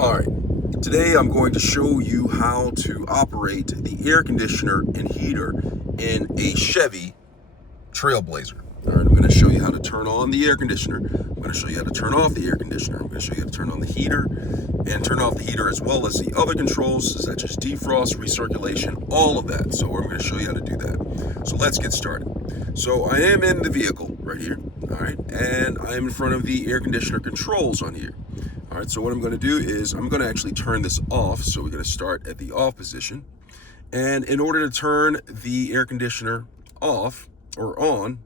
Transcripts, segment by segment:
All right, today I'm going to show you how to operate the air conditioner and heater in a Chevy Trailblazer. All right, I'm going to show you how to turn on the air conditioner. I'm going to show you how to turn off the air conditioner. I'm going to show you how to turn on the heater and turn off the heater, as well as the other controls such as defrost, recirculation, all of that. So I'm going to show you how to do that. So let's get started. So I am in the vehicle right here, all right, and I am in front of the air conditioner controls on here. All right, so what I'm going to do is I'm going to actually turn this off. So we're going to start at the off position. And in order to turn the air conditioner off or on,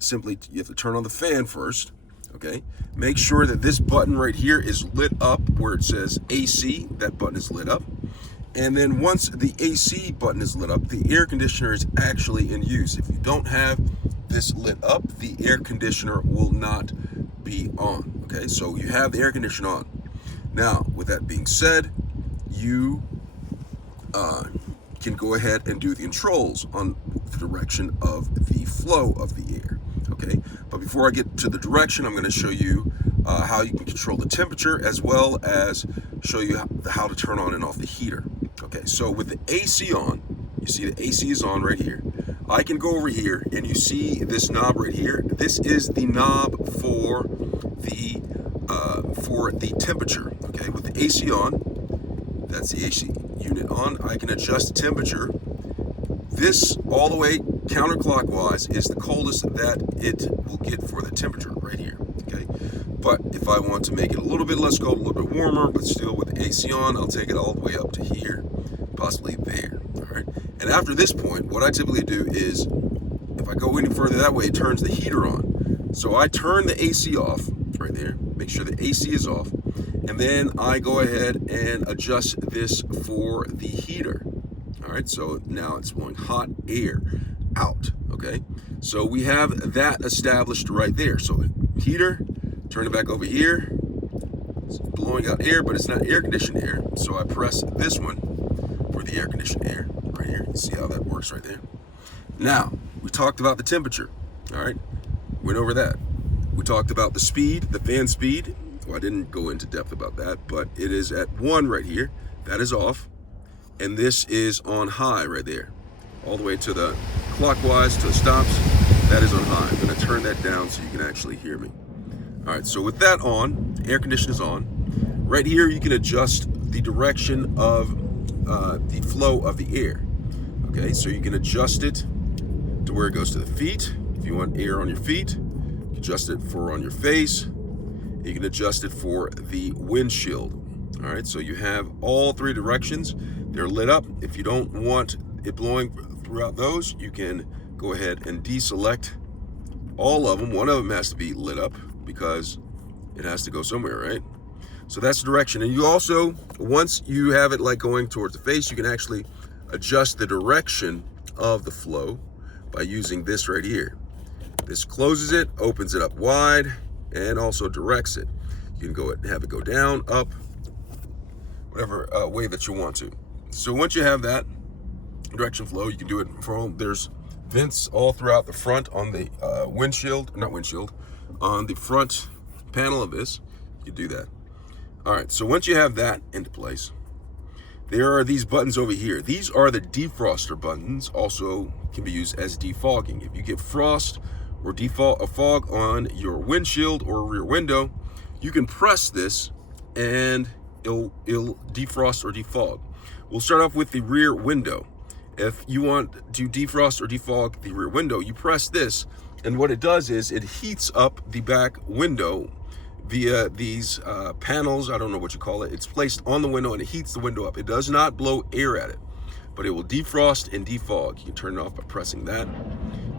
simply you have to turn on the fan first, okay? Make sure that this button right here is lit up where it says AC, that button is lit up. And then once the AC button is lit up, the air conditioner is actually in use. If you don't have this lit up, the air conditioner will not be on, okay? So you have the air conditioner on. Now, with that being said, you can go ahead and do the controls on the direction of the flow of the air, okay? But before I get to the direction, I'm going to show you how you can control the temperature, as well as show you how to turn on and off the heater. Okay, so with the AC on, you see the AC is on right here. I can go over here and you see this knob right here. This is the knob for the temperature. Okay, with the AC on, that's the AC unit on. I can adjust the temperature. This all the way counterclockwise is the coldest that it will get for the temperature right here. Okay, but if I want to make it a little bit less cold, a little bit warmer, but still with the AC on, I'll take it all the way up to here, possibly there. All right, and after this point, what I typically do is, if I go any further that way, it turns the heater on. So I turn the AC off right there, make sure the AC is off, and then I go ahead and adjust this for the heater. All right, so now it's blowing hot air out, okay? So we have that established right there. So heater, turn it back over here. It's blowing out air, but it's not air conditioned air. So I press this one for the air conditioned air right here. You see how that works right there. Now, we talked about the temperature, all right? Went over that. We talked about the speed, the fan speed. Well, I didn't go into depth about that, but it is at 1 right here. That is off. And this is on high right there. All the way to the clockwise to the stops, that is on high. I'm gonna turn that down so you can actually hear me. All right, so with that on, air conditioner is on. Right here, you can adjust the direction of the flow of the air. Okay, so you can adjust it to where it goes to the feet. If you want air on your feet, you can adjust it for on your face. You can adjust it for the windshield. All right, so you have all 3 directions. They're lit up. If you don't want it blowing throughout those, you can go ahead and deselect all of them. One of them has to be lit up because it has to go somewhere, right? So that's the direction. And you also, once you have it like going towards the face, you can actually adjust the direction of the flow by using this right here. This closes it, opens it up wide, and also directs it. You can go ahead and have it go down, up, whatever way that you want to. So once you have that direction flow, you can do it from, there's vents all throughout the front on the on the front panel of this. You do that. All right, so once you have that into place, there are these buttons over here. These are the defroster buttons, also can be used as defogging. If you get frost or fog on your windshield or rear window, you can press this and it'll defrost or defog. We'll start off with the rear window. If you want to defrost or defog the rear window, you press this, and what it does is it heats up the back window via these panels. I don't know what you call it. It's placed on the window and it heats the window up. It does not blow air at it, but it will defrost and defog. You can turn it off by pressing that.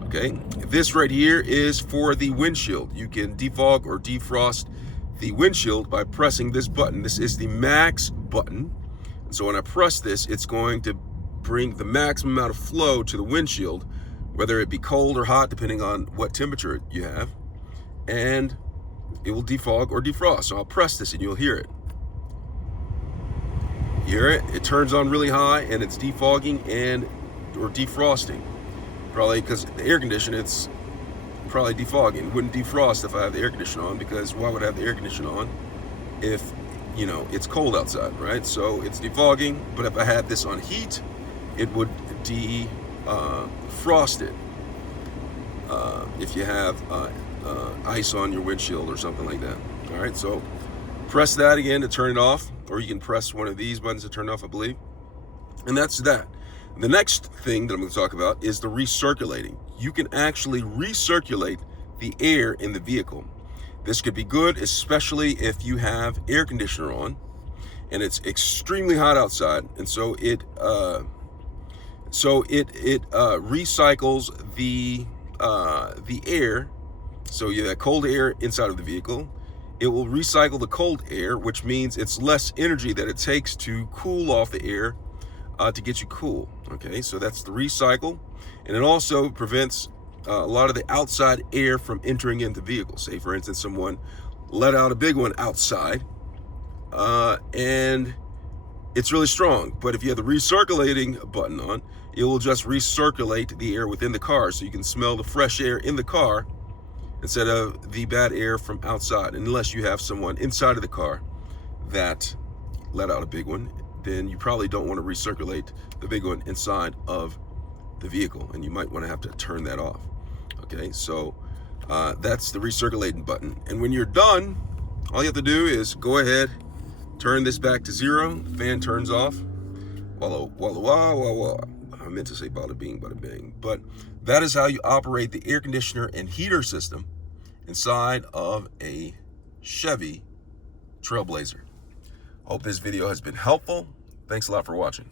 Okay, this right here is for the windshield. You can defog or defrost the windshield by pressing this button. This is the max button. So when I press this, it's going to bring the maximum amount of flow to the windshield, whether it be cold or hot, depending on what temperature you have, and it will defog or defrost. So I'll press this and you'll hear it. You hear it? It turns on really high and it's defogging or defrosting. Probably because the air conditioner, it's probably defogging. It wouldn't defrost if I have the air conditioner on, because why would I have the air conditioner on if you know, it's cold outside, right? So it's defogging, but if I had this on heat, it would defrost it. If you have ice on your windshield or something like that. All right, so press that again to turn it off, or you can press one of these buttons to turn it off, I believe. And that's that. The next thing that I'm going to talk about is the recirculating. You can actually recirculate the air in the vehicle. This could be good, especially if you have air conditioner on and it's extremely hot outside, and so it recycles the air. So you have that cold air inside of the vehicle. It will recycle the cold air, which means it's less energy that it takes to cool off the air to get you cool. Okay, so that's the recycle, and it also prevents a lot of the outside air from entering into the vehicle. Say, for instance, someone let out a big one outside, and it's really strong. But if you have the recirculating button on, it will just recirculate the air within the car, so you can smell the fresh air in the car instead of the bad air from outside. Unless you have someone inside of the car that let out a big one, then you probably don't want to recirculate the big one inside of the vehicle, and you might want to have to turn that off. Okay, so that's the recirculating button. And when you're done, all you have to do is go ahead, turn this back to 0, the fan turns off. Walla, walla, wah, wah, wah. I meant to say bada bing, bada bing. But that is how you operate the air conditioner and heater system inside of a Chevy Trailblazer. Hope this video has been helpful. Thanks a lot for watching.